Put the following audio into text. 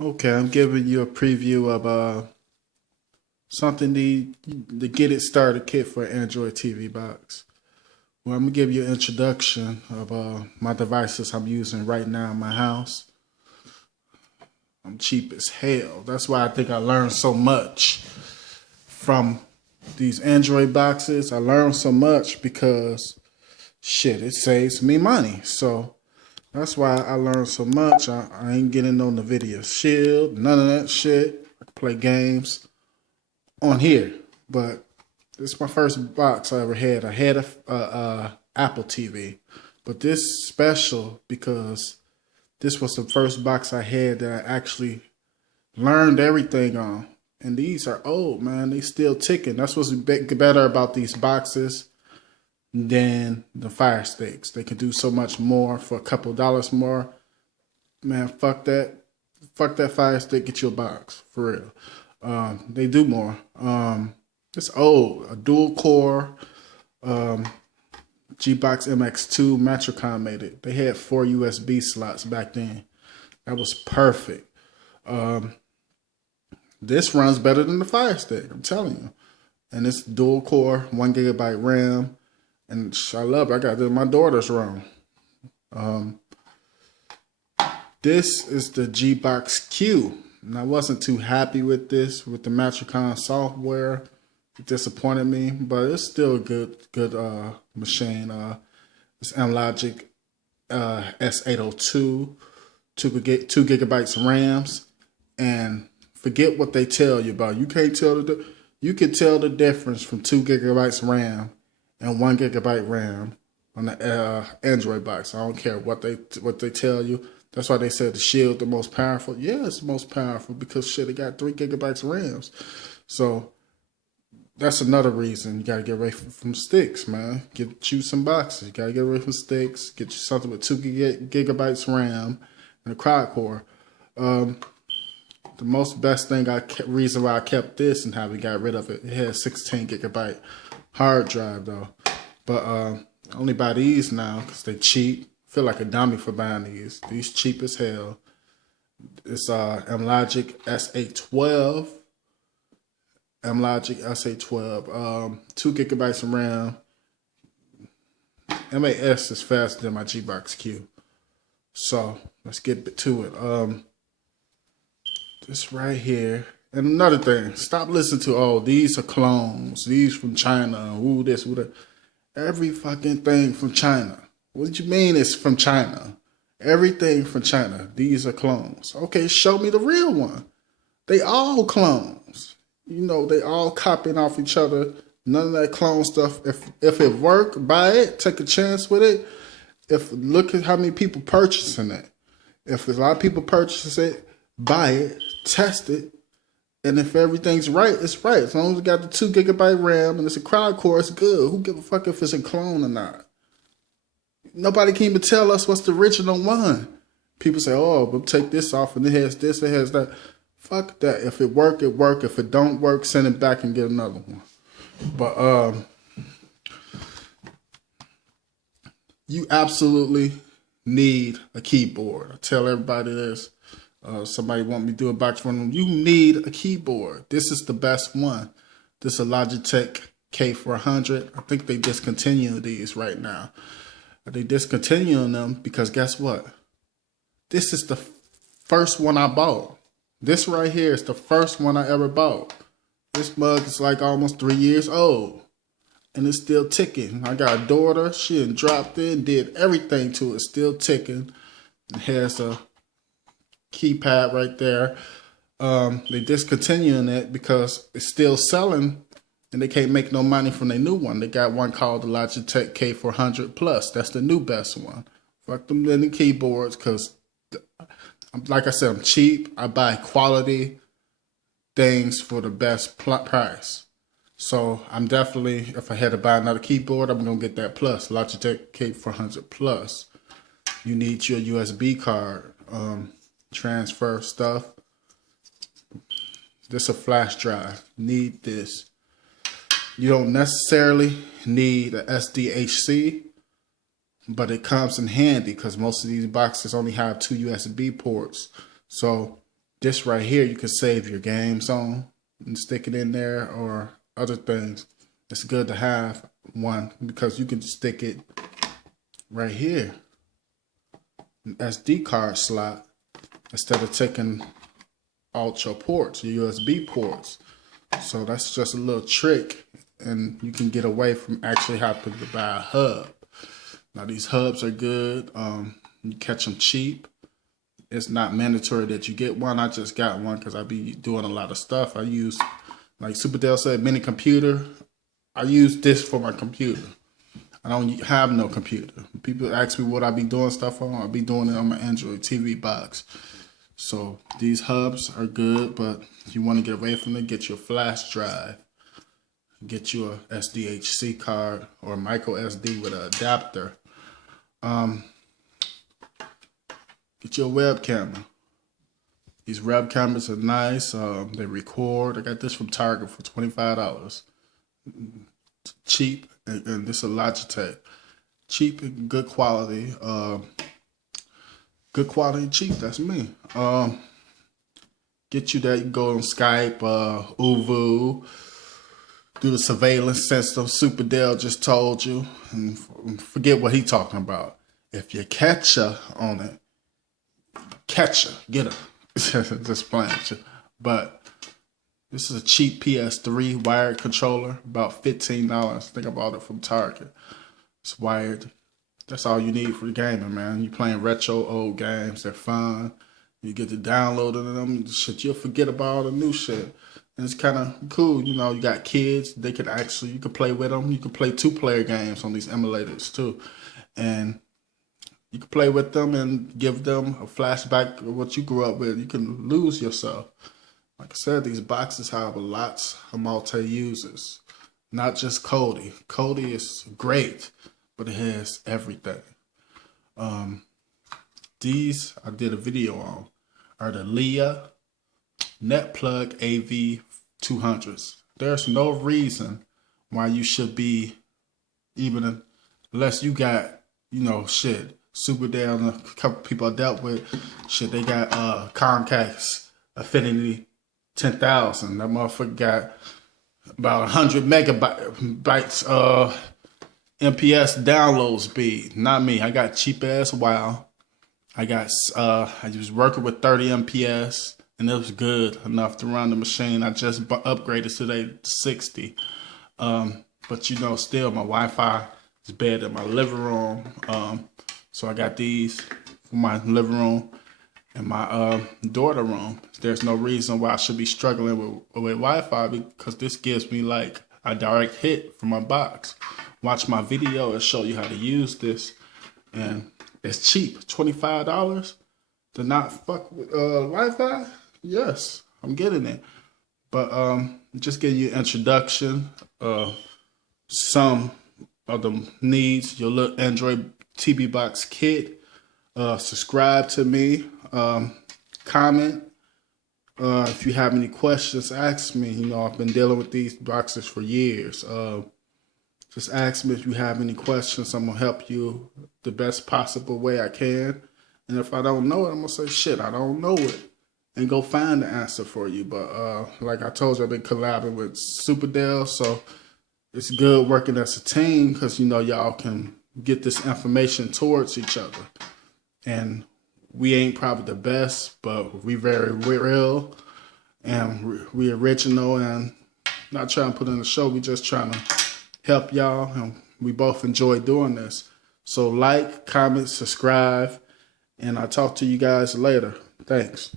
Okay, I'm giving you a preview of something to get it started kit for Android TV box. Well, I'm gonna give you an introduction of my devices I'm using right now in my house. I'm cheap as hell. That's why I think I learned so much from these Android boxes. I learned so much because shit, it saves me money. So that's why I learned so much. I ain't getting on the video shield, none of that shit. I can play games on here, but this is my first box I ever had. I had a Apple TV, but this special because this was the first box I had that I actually learned everything on. And these are old, man. They still ticking. That's what's better about these boxes than the Fire Sticks. They can do so much more for a couple dollars more. Man, fuck that. Fuck that Fire Stick. Get you a box for real. They do more. It's old. A dual core G-Box MX2 Matricon made it. They had 4 USB slots back then. That was perfect. This runs better than the Fire Stick, I'm telling you. And it's dual core, 1 GB RAM. And I love it. I got this in my daughter's room. This is the G-Box Q. And I wasn't too happy with this, with the Matricon software. It disappointed me, but it's still a good machine. It's Amlogic S802, 2 GB RAMs, and forget what they tell you about. You can't tell you can tell the difference from 2 GB RAM and 1 GB RAM on the Android box. I don't care what they tell you. That's why they said the Shield the most powerful. Yeah, it's the most powerful because shit, it got 3 GB RAMs. So that's another reason you gotta get away from sticks, man. Get you some boxes. You gotta get away from sticks. Get you something with 2 GB RAM and a quad core. The most best thing reason why I kept this and haven't got rid of it. It had 16 GB hard drive though, but I only buy these now because they cheap. Feel like a dummy for buying these. These cheap as hell. It's Amlogic S812. Amlogic S812. 2 GB RAM. MAS is faster than my G-Box Q. So let's get to it. This right here. And another thing, stop listening to, oh, these are clones. These from China. Ooh, this, ooh, that. Every fucking thing from China. What do you mean it's from China? Everything from China. These are clones. Okay, show me the real one. They all clones. You know, they all copying off each other. None of that clone stuff. If it work, buy it. Take a chance with it. Look at how many people purchasing it. If a lot of people purchase it, buy it, test it, and if everything's right, it's right. As long as it got the 2 GB RAM and it's a quad core, it's good. Who give a fuck if it's a clone or not? Nobody can even tell us what's the original one. People say, oh, but take this off and it has this, it has that. Fuck that. If it work, it work. If it don't work, send it back and get another one. But you absolutely need a keyboard. I tell everybody this. Somebody want me to do a box for them. You need a keyboard. This is the best one. This is a Logitech K400. I think they discontinue these right now. They discontinuing them because guess what? This is the first one I bought. This right here is the first one I ever bought. This mug is like almost 3 years old. And it's still ticking. I got a daughter. She done dropped in, did everything to it. Still ticking. It has a keypad right there. They discontinuing it because it's still selling and they can't make no money from their new one. They got one called the Logitech K400 Plus. That's the new best one. Fuck them little keyboards because, like I said, I'm cheap. I buy quality things for the best price. So I'm definitely, if I had to buy another keyboard, I'm going to get that Plus, Logitech K400 Plus. You need your USB card, transfer stuff. This is a flash drive. Need this. You don't necessarily need a SDHC, but it comes in handy because most of these boxes only have 2 USB ports. So This right here, you can save your games on and stick it in there, or other things. It's good to have one because you can stick it right here, an SD card slot, instead of taking out your ports, your USB ports. So that's just a little trick, and you can get away from actually having to buy a hub. Now these hubs are good. You catch them cheap. It's not mandatory that you get one. I just got one because I be doing a lot of stuff. I use, like superdell said, mini computer. I use this for my computer. I don't have no computer. People ask me what I be doing stuff on. I be doing it on my Android TV box. So these hubs are good, but if you want to get away from it, get your flash drive. Get you a SDHC card or micro SD with an adapter. Get your webcam. These web cameras are nice. They record. I got this from Target for $25. Cheap, and this is a Logitech. Cheap and good quality. Good quality and cheap. That's me. Get you that. You can go on Skype, Uvu. Do the surveillance system. Superdell just told you, and forget what he talking about. If you catch her on it, catch her, get her. Just playing with you. But this is a cheap PS3 wired controller, about $15. I think I bought it from Target. It's wired. That's all you need for the gaming, man. You playing retro old games. They're fun. You get to download them. Shit, you'll forget about all the new shit. And it's kind of cool, you know. You got kids; they could actually, you could play with them. You can play 2-player games on these emulators too, and you can play with them and give them a flashback of what you grew up with. You can lose yourself. Like I said, these boxes have lots of multi-users, not just Kodi. Kodi is great, but it has everything. These I did a video on are the Leah NetPlug AV200s. There's no reason why you should be, even unless you got, you know, shit, Superdell and a couple people I dealt with, shit, they got Comcast Affinity 10,000. That motherfucker got about 100 megabytes MPS download speed. Not me. I got cheap ass WoW. I was working with 30 MPS. And it was good enough to run the machine. I just upgraded today to 60. But you know, still my Wi-Fi is better in my living room. So I got these for my living room and my daughter room. There's no reason why I should be struggling with Wi-Fi, because this gives me like a direct hit from my box. Watch my video and show you how to use this. And it's cheap, $25 to not fuck with Wi-Fi. Yes, I'm getting it. But just give you an introduction, some of the needs, your little Android TV box kit. Subscribe to me. Comment. If you have any questions, ask me. You know, I've been dealing with these boxes for years. Just ask me if you have any questions. I'm going to help you the best possible way I can. And if I don't know it, I'm going to say, shit, I don't know it, and go find the answer for you. But like I told you, I've been collabing with Superdell, so it's good working as a team, because, you know, y'all can get this information towards each other. And we ain't probably the best, but we very real, and we original, and not trying to put in a show. We just trying to help y'all, and we both enjoy doing this. So like, comment, subscribe, and I'll talk to you guys later. Thanks.